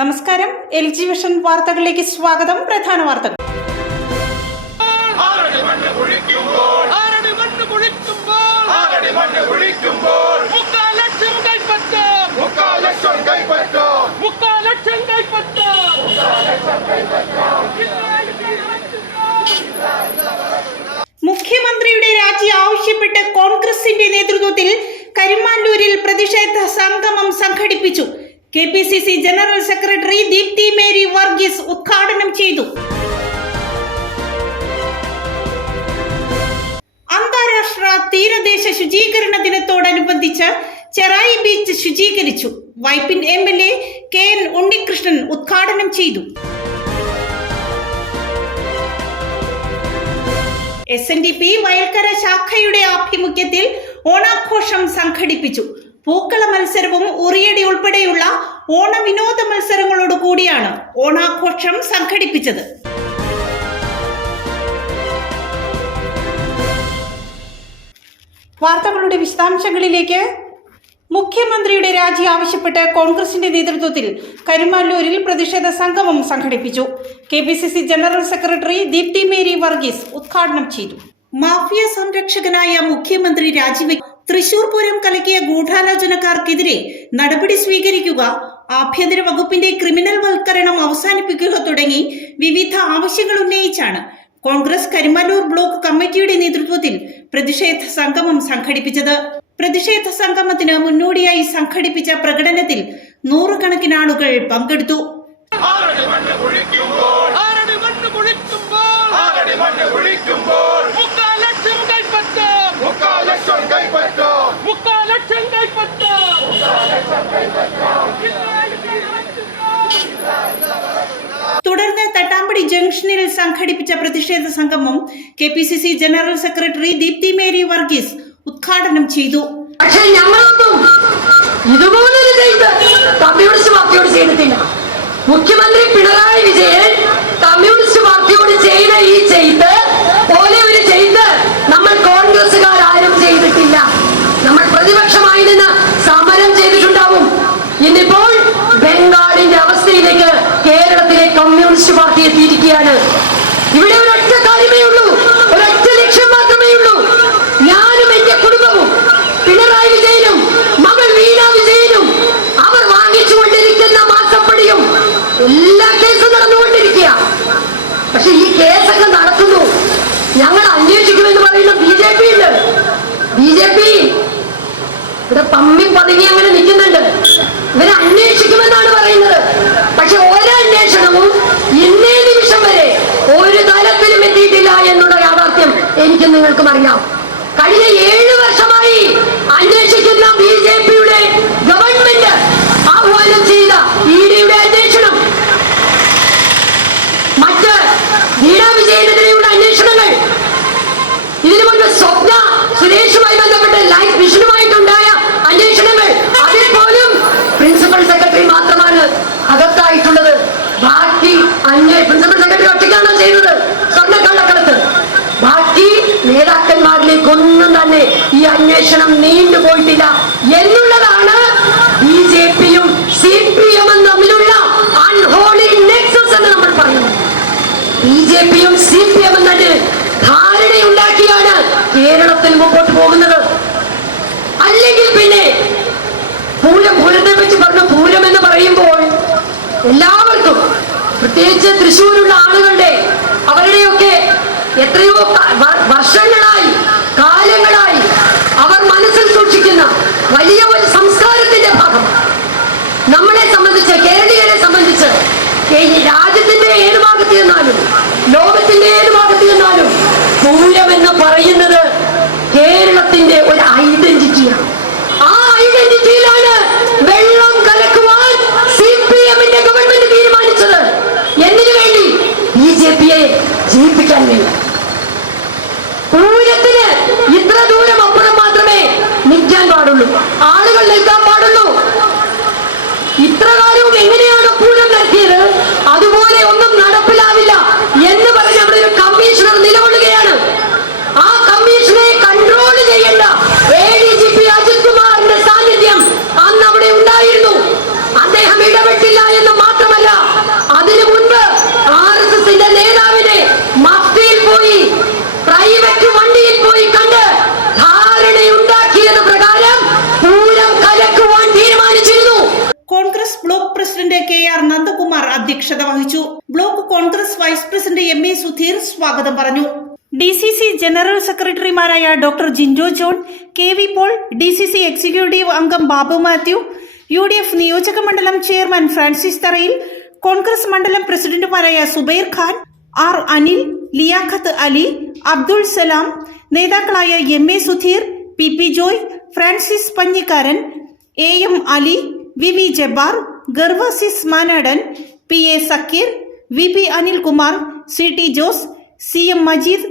നമസ്കാരം. LG vision വാർത്തകളിലേക്ക് സ്വാഗതം. പ്രധാന വാർത്തകൾ. മുഖ്യമന്ത്രിയുടെ രാജി ആവശ്യപ്പെട്ട് കോൺഗ്രസിന്റെ നേതൃത്വത്തിൽ കരിമാല്ലൂരിൽ പ്രതിഷേധ സംഗമം സംഘടിപ്പിച്ചു. KPCC general secretary Deepthi Mary Varghese ഉദ്ഘാടനം ചെയ്തു. അന്താരാഷ്ട്ര തീരദേശ ശുചീകരണ ദിനത്തോടനുബന്ധിച്ച് ചെറായി ബീച്ച് ശുചീകരിച്ചു. വൈപ്പിൻ MLA KN ഉണ്ണികൃഷ്ണൻ ഉദ്ഘാടനം ചെയ്തു. SNDP വയൽക്കര ശാഖയുടെ ആഭിമുഖ്യത്തിൽ ഓണാഘോഷം സംഘടിപ്പിച്ചു. പൂക്കള മത്സരവും ഉറിയടി ഉൾപ്പെടെയുള്ള ഓണവിനോദ മത്സരങ്ങളോട് കൂടിയാണ് ഓണാഘോഷം സംഘടിപ്പിച്ചത്. വാർത്തകളുടെ വിശദാംശങ്ങളിലേക്ക്. മുഖ്യമന്ത്രിയുടെ രാജി ആവശ്യപ്പെട്ട് കോൺഗ്രസിന്റെ നേതൃത്വത്തിൽ കരിമാല്ലൂരിൽ പ്രതിഷേധ സംഗമം സംഘടിപ്പിച്ചു. KPCC general secretary Deepthi Mary Varghese ഉദ്ഘാടനം ചെയ്തു. മാഫിയ സംരക്ഷകനായ മുഖ്യമന്ത്രി രാജിവെക്കുക, തൃശൂർ പൂരം കലക്കിയ ഗൂഢാലോചനക്കാർക്കെതിരെ നടപടി സ്വീകരിക്കുക, ആഭ്യന്തര വകുപ്പിന്റെ ക്രിമിനൽ വൽക്കരണം അവസാനിപ്പിക്കുക തുടങ്ങി വിവിധ ആവശ്യങ്ങൾ ഉന്നയിച്ചാണ് കോൺഗ്രസ് കരിമാല്ലൂർ ബ്ലോക്ക് കമ്മിറ്റിയുടെ നേതൃത്വത്തിൽ പ്രതിഷേധ സംഗമം സംഘടിപ്പിച്ചത്. പ്രതിഷേധ സംഗമത്തിന് മുന്നോടിയായി സംഘടിപ്പിച്ച പ്രകടനത്തിൽ നൂറുകണക്കിന് ആളുകൾ പങ്കെടുത്തു. തുടർന്ന് തട്ടാമ്പടി ജംഗ്ഷനിൽ സംഘടിപ്പിച്ച പ്രതിഷേധ സംഗമം KPCC general secretary Deepthi Mary Varghese ഉദ്ഘാടനം ചെയ്തു. പക്ഷെ ഞങ്ങളൊന്നും ഇതുപോലൊരു കമ്മ്യൂണിസ്റ്റ് പാർട്ടിയോട് ചെയ്തിട്ടില്ല. മുഖ്യമന്ത്രി പിണറായി വിജയൻ കമ്മ്യൂണിസ്റ്റ് പാർട്ടിയോട് ചെയ്ത ഈ ചെയ്ത് പോലെ ഒരു ചെയ്ത് നമ്മൾ കോൺഗ്രസുകാരും ചെയ്തിട്ടില്ല. നമ്മൾ പ്രതിപക്ഷമായി നിന്ന് സമരം ചെയ്തിട്ടുണ്ടാവും. ഇന്നിപ്പോൾ ബംഗാളിന്റെ അവസ്ഥയിലേക്ക് കേരളത്തിലെ കമ്മ്യൂണിസ്റ്റ് പാർട്ടി എത്തിയിരിക്കുകയാണ്. ഇവിടെ ഒരൊറ്റ കാര്യമേ ഉള്ളൂ, ഒരൊറ്റ ലക്ഷ്യം മാത്രമേ ഉള്ളൂ. ഞാനും എന്റെ കുടുംബവും പിണറായി വിജയനും മകൾ വീണ വിജയനും അവർ വാങ്ങിച്ചുകൊണ്ടിരിക്കുന്ന മാസപ്പടിയും എല്ലാ കേസും നടന്നുകൊണ്ടിരിക്കുക. പക്ഷെ ഈ കേസൊക്കെ നടക്കുന്നു. ഞങ്ങൾ അന്വേഷിക്കുമെന്ന് പറയുന്ന BJP ഉണ്ട്. BJP ഇവിടെ പമ്മി പതുങ്ങി അങ്ങനെ നിൽക്കുന്നുണ്ട്. ഇവരെ അന്വേഷിക്കുമെന്നാണ് പറയുന്നത്. പക്ഷെ ഒരന്വേഷണവും ഇന്നേ നിമിഷം വരെ ഒരു തലത്തിലും എത്തിയിട്ടില്ല എന്നുള്ള യാഥാർത്ഥ്യം എനിക്കും നിങ്ങൾക്കും അറിയാം. കഴിഞ്ഞ 7 വർഷമായി അന്വേഷിക്കുന്ന BJPയുടെ ഗവൺമെന്റ് ആഹ്വാനം ചെയ്ത EDയുടെ അന്വേഷണം, മറ്റ് വീണ വിജയനെതിരെയുള്ള അന്വേഷണങ്ങൾ, ഇതിനു മുൻപ് സ്വപ്ന സുരേഷുമായി ബന്ധപ്പെട്ട് ലൈഫ് മിഷനുമായിട്ടുണ്ടായ അന്വേഷണങ്ങൾ, അതിൽ പോലും പ്രിൻസിപ്പൽ സെക്രട്ടറി മാത്രമാണ് അകത്തായിട്ടുള്ളത്. ബാക്കി പ്രിൻസിപ്പൽ സെക്രട്ടറി ഒറ്റയ്ക്കാണോ ചെയ്തത് സ്വർണ്ണക്കള്ളക്കടത്ത്? ബാക്കി നേതാക്കന്മാരിലേക്കൊന്നും തന്നെ ഈ അന്വേഷണം നീണ്ടുപോയിട്ടില്ല എന്നുള്ളതാണ് BJPയും CPMും തമ്മിലുള്ള അൺഹോളി നെക്സസ് എന്ന് നമ്മൾ പറയുന്നത്. BJPയും CPMും തന്നെ ധാരണയുണ്ടാക്കിയാണ് കേരളത്തിൽ മുമ്പോട്ട് പോകുന്നത്. അല്ലെങ്കിൽ പിന്നെ പൂരത്തെ വെച്ച് പറഞ്ഞു. പൂരം എന്ന് പറയുമ്പോൾ എല്ലാവർക്കും, പ്രത്യേകിച്ച് തൃശ്ശൂരുള്ള ആളുകളുടെ അവരുടെയൊക്കെ എത്രയോ വർഷങ്ങളായി കാലങ്ങളായി അവർ മനസ്സിൽ സൂക്ഷിക്കുന്ന വലിയ ഒരു സംസ്കാരത്തിന്റെ ഭാഗമാണ്. നമ്മളെ സംബന്ധിച്ച്, കേരളീയരെ സംബന്ധിച്ച്, രാജ്യത്തിന്റെ ഏത് ഭാഗത്ത് ചെന്നാലും ലോകത്തിന്റെ ഏത് ഭാഗത്ത് ചെന്നാലും പൂരം എന്ന് പറയുന്നത് കേരളത്തിന്റെ ഒരു ഐഡന്റിറ്റിയാണ്. ആ ഐഡന്റിറ്റിയിലാണ് വെള്ളം കലക്കുവാൻ CPMന്റെ ഗവൺമെന്റ് തീരുമാനിച്ചത്. എന്തിനു വേണ്ടി? BJPയെ ജയിപ്പിക്കാൻ വേണ്ടി. പൂരത്തിന് ഇത്ര ദൂരം അപ്പുറം മാത്രമേ നിൽക്കാൻ പാടുള്ളൂ, ആളുകൾ നിൽക്കാൻ പാടുള്ളൂ. ഇത്ര കാലവും എങ്ങനെയാണ് പൂരം നടത്തിയത് അതുപോലെ ഒന്നും നടപ്പിലാവില്ല എന്ന് പറഞ്ഞ് അവിടെ ഒരു കമ്മീഷണർ നിലകൊള്ളുകയാണ്. ആ കമ്മീഷനെ കൺട്രോൾ ചെയ്യേണ്ട ADGP അജിത് കുമാറിന്റെ സാന്നിധ്യം അന്ന് അവിടെ ഉണ്ടായിരുന്നു. അദ്ദേഹം ഇടപെട്ടില്ല എന്ന് മാത്രമല്ല, block Congress vice president MA Sudheer സ്വാഗതം പറഞ്ഞു. DCC ജനറൽ സെക്രട്ടറിമാരായ doctor Jindo John, KV Paul, DCC executive അംഗം ബാബു മാത്യു, UDF നിയോജക മണ്ഡലം ചെയർമാൻ ഫ്രാൻസിസ് തറയിൽ, കോൺഗ്രസ് മണ്ഡലം പ്രസിഡന്റുമാരായ സുബൈർ ഖാൻ, R അനിൽ, ലിയാഖത്ത് അലി, അബ്ദുൾ സലാം, നേതാക്കളായ MA Sudheer, PP Joy, Francis Panjikkaran, AM Ali, VV Jabbar, Gervasis Manadan, PA Sakkeer, VP Anilkumar, CT Jose, CM Majeed,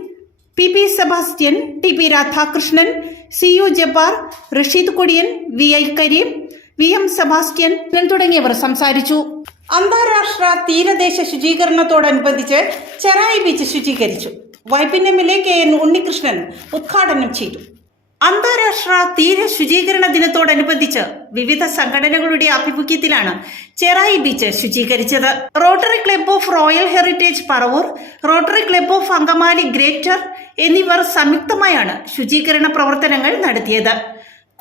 PP Sebastian, TP Radhakrishnan, CU Jabbar, Rasheed Kodiyan, VI Kareem, VM Sebastian തുടങ്ങിയവർ സംസാരിച്ചു. അന്താരാഷ്ട്ര തീരദേശ ശുചീകരണത്തോടനുബന്ധിച്ച് ചെറായി ബീച്ച് ശുചീകരിച്ചു. വൈപ്പിൻ MLA KN ഉണ്ണികൃഷ്ണൻ ഉദ്ഘാടനം ചെയ്തു. അന്താരാഷ്ട്ര തീര ശുചീകരണ ദിനത്തോടനുബന്ധിച്ച് വിവിധ സംഘടനകളുടെ ആഭിമുഖ്യത്തിലാണ് ചെറായി ബീച്ച് ശുചീകരിച്ചത്. Rotary club of royal heritage Paravur, rotary club of Angamaly greater എന്നിവർ സംയുക്തമായാണ് ശുചീകരണ പ്രവർത്തനങ്ങൾ നടത്തിയത്.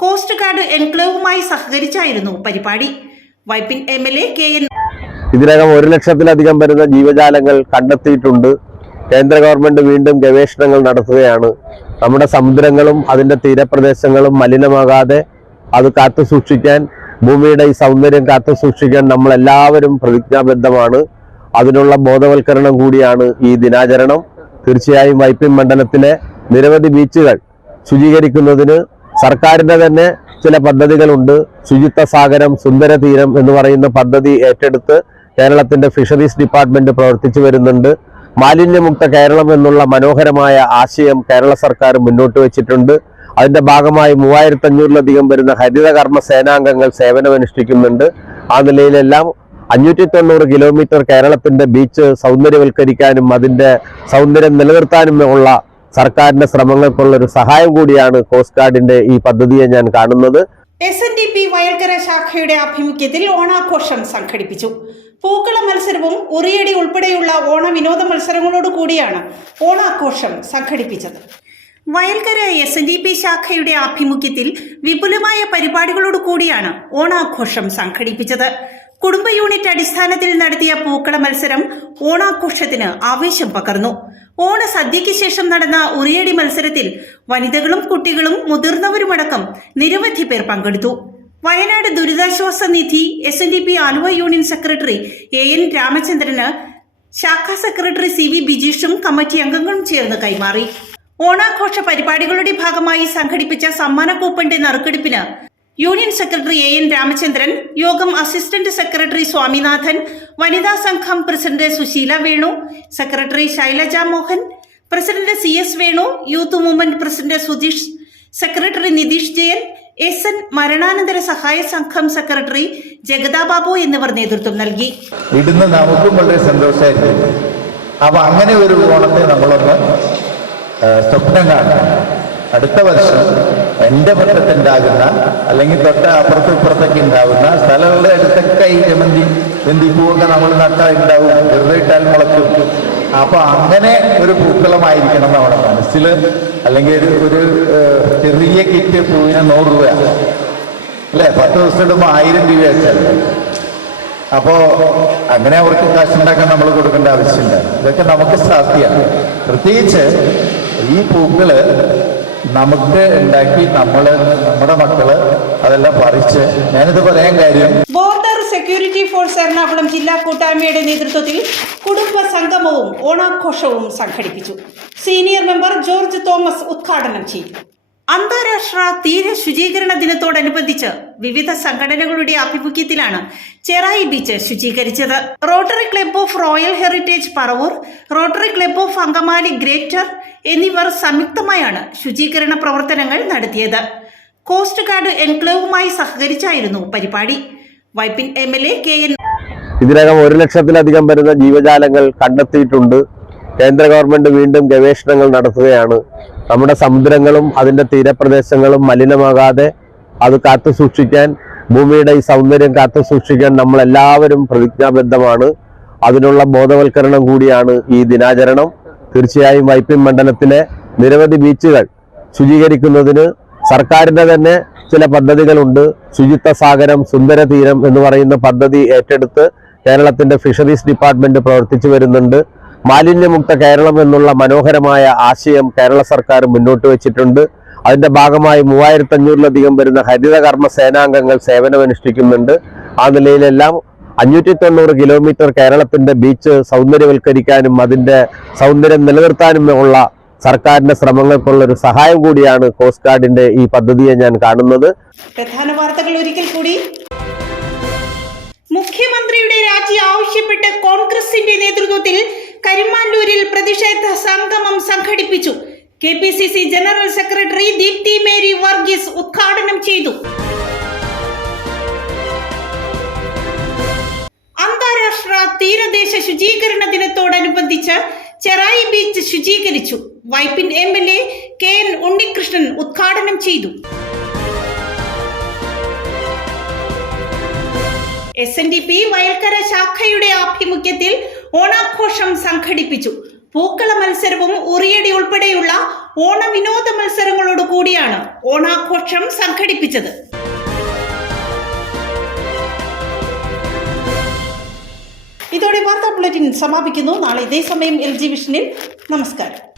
കോസ്റ്റ് ഗാർഡ് എൻക്ലേവുമായി സഹകരിച്ചായിരുന്നു പരിപാടി. വൈപ്പിൻ MLA KN ഇതിനകം 1 ലക്ഷത്തിലധികം വരുന്ന ജീവജാലങ്ങൾ കണ്ടെത്തിയിട്ടുണ്ട്. കേന്ദ്ര ഗവൺമെന്റ് വീണ്ടും ഗവേഷണങ്ങൾ നടത്തുകയാണ്. നമ്മുടെ സമുദ്രങ്ങളും അതിന്റെ തീരപ്രദേശങ്ങളും മലിനമാകാതെ അത് കാത്തു സൂക്ഷിക്കാൻ, ഭൂമിയുടെ ഈ സൗന്ദര്യം കാത്തു സൂക്ഷിക്കാൻ നമ്മളെല്ലാവരും പ്രതിജ്ഞാബദ്ധമാണ്. അതിനുള്ള ബോധവൽക്കരണം കൂടിയാണ് ഈ ദിനാചരണം. തീർച്ചയായും വൈപ്പിൻ മണ്ഡലത്തിലെ നിരവധി ബീച്ചുകൾ ശുചീകരിക്കുന്നതിന് സർക്കാരിന്റെ തന്നെ ചില പദ്ധതികളുണ്ട്. ശുചിത്വ സാഗരം, സുന്ദര തീരം എന്ന് പറയുന്ന പദ്ധതി ഏറ്റെടുത്ത് കേരളത്തിന്റെ ഫിഷറീസ് ഡിപ്പാർട്ട്മെന്റ് പ്രവർത്തിച്ചു വരുന്നുണ്ട്. മാലിന്യമുക്ത കേരളം എന്നുള്ള മനോഹരമായ ആശയം കേരള സർക്കാർ മുന്നോട്ട് വെച്ചിട്ടുണ്ട്. അതിന്റെ ഭാഗമായി 3500-ലധികം വരുന്ന ഹരിതകർമ്മ സേനാംഗങ്ങൾ സേവനമനുഷ്ഠിക്കുന്നുണ്ട്. ആ നിലയിലെല്ലാം 590 കിലോമീറ്റർ കേരളത്തിന്റെ ബീച്ച് സൗന്ദര്യവൽക്കരിക്കാനും അതിന്റെ സൗന്ദര്യം നിലനിർത്താനുമുള്ള സർക്കാരിന്റെ ശ്രമങ്ങൾക്കുള്ള ഒരു സഹായം കൂടിയാണ് കോസ്റ്റ് ഗാർഡിന്റെ ഈ പദ്ധതിയെ ഞാൻ കാണുന്നത്. SNDP വയൽക്കര ശാഖയുടെ ആഭിമുഖ്യത്തിൽ ഓണാഘോഷം സംഘടിപ്പിച്ചു. പൂക്കള മത്സരവും ഉറിയടി ഉൾപ്പെടെയുള്ള ഓണ വിനോദ മത്സരങ്ങളോട് കൂടിയാണ് ഓണാഘോഷം സംഘടിപ്പിച്ചത്. വയൽക്കര SNDP ശാഖയുടെ ആഭിമുഖ്യത്തിൽ വിപുലമായ പരിപാടികളോട് കൂടിയാണ് ഓണാഘോഷം സംഘടിപ്പിച്ചത്. കുടുംബ യൂണിറ്റ് അടിസ്ഥാനത്തിൽ നടത്തിയ പൂക്കള മത്സരം ഓണാഘോഷത്തിന് ആവേശം പകർന്നു. ഓണസദ്യയ്ക്ക് ശേഷം നടന്ന ഉറിയടി മത്സരത്തിൽ വനിതകളും കുട്ടികളും മുതിർന്നവരുമടക്കം നിരവധി പേർ പങ്കെടുത്തു. വയനാട് ദുരിതാശ്വാസ നിധി SNDP Aluva union secretary AN രാമചന്ദ്രന് ശാഖാ സെക്രട്ടറി CV ബിജീഷും കമ്മിറ്റി അംഗങ്ങളും ചേർന്ന് കൈമാറി. ഓണാഘോഷ പരിപാടികളുടെ ഭാഗമായി സംഘടിപ്പിച്ച സമ്മാന കൂപ്പന്റെ നറുക്കെടുപ്പിന് യൂണിയൻ സെക്രട്ടറി AN രാമചന്ദ്രൻ, യോഗം അസിസ്റ്റന്റ് സെക്രട്ടറി സ്വാമിനാഥൻ, വനിതാ സംഘം president Susheela Venu, secretary Shailaja Mohan, president CS Venu, youth movement president Sudheesh, secretary Nitheesh Jayan, SN മരണാനന്തര സഹായ സംഘം സെക്രട്ടറി ജഗദാ ബാബു എന്നിവർ നേതൃത്വം നൽകി. ഇടുന്ന നമുക്കും വളരെ സന്തോഷമായിരുന്നു. അപ്പൊ അങ്ങനെ ഒരു ഓണത്തെ നമ്മളൊന്ന് സ്വപ്നം കാണാം. അടുത്ത വർഷം എൻ്റെ പത്രത്തുണ്ടാകുന്ന അല്ലെങ്കിൽ തൊട്ട അപ്പുറത്തും ഇപ്പുറത്തൊക്കെ ഉണ്ടാകുന്ന സ്ഥലങ്ങളുടെ അടുത്തൊക്കെ ഈ ജമന്തി പൂവൊക്കെ നമ്മൾ നട്ടാൽ ഉണ്ടാവും, വെറുതെ ഇട്ടാൽ മുളയ്ക്കും. അപ്പൊ അങ്ങനെ ഒരു പൂക്കളമായിരിക്കണം നമ്മുടെ മനസ്സിൽ. അല്ലെങ്കിൽ ഒരു ചെറിയ കിറ്റ് പൂവിന് 100 രൂപ അല്ലേ, 10 ദിവസം ഇടുമ്പോൾ 1000 രൂപ വെച്ചല്ലേ. അപ്പോ അങ്ങനെ അവർക്ക് കാശുണ്ടാക്കാൻ നമ്മൾ കൊടുക്കേണ്ട ആവശ്യമില്ല. ഇതൊക്കെ നമുക്ക് സാധ്യമാണ്. പ്രത്യേകിച്ച് ഈ പൂക്കള് നമുക്ക് ഉണ്ടാക്കി നമ്മുടെ മക്കള് അതെല്ലാം പറിച്ച്, ഞാനിത് പറയാൻ കാര്യം, ബോർഡർ സെക്യൂരിറ്റി ഫോഴ്സ് എറണാകുളം ജില്ലാ കൂട്ടായ്മയുടെ നേതൃത്വത്തിൽ കുടുംബ സംഗമവും ഓണാഘോഷവും സംഘടിപ്പിച്ചു. സീനിയർ മെമ്പർ ജോർജ് തോമസ് ഉദ്ഘാടനം ചെയ്തു. അന്താരാഷ്ട്ര തീര ശുചീകരണ ദിനത്തോടനുബന്ധിച്ച് വിവിധ സംഘടനകളുടെ ആഭിമുഖ്യത്തിലാണ് ചെറായി ബീച്ച് ശുചീകരിച്ചത്. Rotary club of royal heritage Paravur, rotary club of Angamaly greater എന്നിവർ സംയുക്തമായാണ് ശുചീകരണ പ്രവർത്തനങ്ങൾ നടത്തിയത്. കോസ്റ്റ് ഗാർഡ് എൻക്ലേവുമായി സഹകരിച്ചായിരുന്നു പരിപാടി. വൈപ്പിൻ MLA KN ഇതിനകം 1 ലക്ഷത്തിലധികം വരുന്ന ജീവജാലങ്ങൾ കണ്ടെത്തിയിട്ടുണ്ട്. കേന്ദ്ര ഗവൺമെന്റ് വീണ്ടും ഗവേഷണങ്ങൾ നടത്തുകയാണ്. നമ്മുടെ സമുദ്രങ്ങളും അതിന്റെ തീരപ്രദേശങ്ങളും മലിനമാകാതെ അത് കാത്തു സൂക്ഷിക്കാൻ, ഭൂമിയുടെ ഈ സൗന്ദര്യം കാത്തു സൂക്ഷിക്കാൻ നമ്മളെല്ലാവരും പ്രതിജ്ഞാബദ്ധമാണ്. അതിനുള്ള ബോധവൽക്കരണം കൂടിയാണ് ഈ ദിനാചരണം. തീർച്ചയായും വൈപ്പിൻ മണ്ഡലത്തിലെ നിരവധി ബീച്ചുകൾ ശുചീകരിക്കുന്നതിന് സർക്കാരിന്റെ തന്നെ ചില പദ്ധതികളുണ്ട്. ശുചിത്വ സാഗരം, സുന്ദര തീരം എന്ന് പറയുന്ന പദ്ധതി ഏറ്റെടുത്ത് കേരളത്തിന്റെ ഫിഷറീസ് ഡിപ്പാർട്ട്മെന്റ് പ്രവർത്തിച്ചു വരുന്നുണ്ട്. മാലിന്യമുക്ത കേരളം എന്നുള്ള മനോഹരമായ ആശയം കേരള സർക്കാർ മുന്നോട്ട് വെച്ചിട്ടുണ്ട്. അതിന്റെ ഭാഗമായി 3500-ലധികം വരുന്ന ഹരിതകർമ്മ സേനാംഗങ്ങൾ സേവനമനുഷ്ഠിക്കുന്നുണ്ട്. ആ നിലയിലെല്ലാം 590 കിലോമീറ്റർ കേരളത്തിന്റെ ബീച്ച് സൗന്ദര്യവൽക്കരിക്കാനും അതിന്റെ സൗന്ദര്യം നിലനിർത്താനുമുള്ള സർക്കാരിന്റെ ശ്രമങ്ങൾക്കുള്ള ഒരു സഹായം കൂടിയാണ് കോസ്റ്റ് ഗാർഡിന്റെ ഈ പദ്ധതിയെ ഞാൻ കാണുന്നത്. പ്രധാന വാർത്തകൾ ഒരിക്കൽ കൂടി. മുഖ്യമന്ത്രിയുടെ രാജി ആവശ്യപ്പെട്ട് കോൺഗ്രസിന്റെ നേതൃത്വത്തിൽ കരിമാല്ലൂരിൽ പ്രതിഷേധ സംഗമം സംഘടിപ്പിച്ചു. KPCC general secretary Deepthi Mary Varghese ഉദ്ഘാടനം ചെയ്തു. അന്താരാഷ്ട്ര തീരദേശ ശുചീകരണ ദിനത്തോടനുബന്ധിച്ച് ചെറായി ബീച്ച് ശുചീകരിച്ചു. വൈപ്പിൻ MLA KN ഉണ്ണികൃഷ്ണൻ ഉദ്ഘാടനം ചെയ്തു. SNDP വയൽക്കര ശാഖയുടെ ആഭിമുഖ്യത്തിൽ ഓണാഘോഷം സംഘടിപ്പിച്ചു. പൂക്കള മത്സരവും ഉറിയടി ഉൾപ്പെടെയുള്ള ഓണവിനോദ മത്സരങ്ങളോട് കൂടിയാണ് ഓണാഘോഷം സംഘടിപ്പിച്ചത്. ഇതോടെ വാർത്താ ബുള്ളറ്റിൻ സമാപിക്കുന്നു. നാളെ ഇതേ സമയം LG വിഷനിൽ. നമസ്കാരം.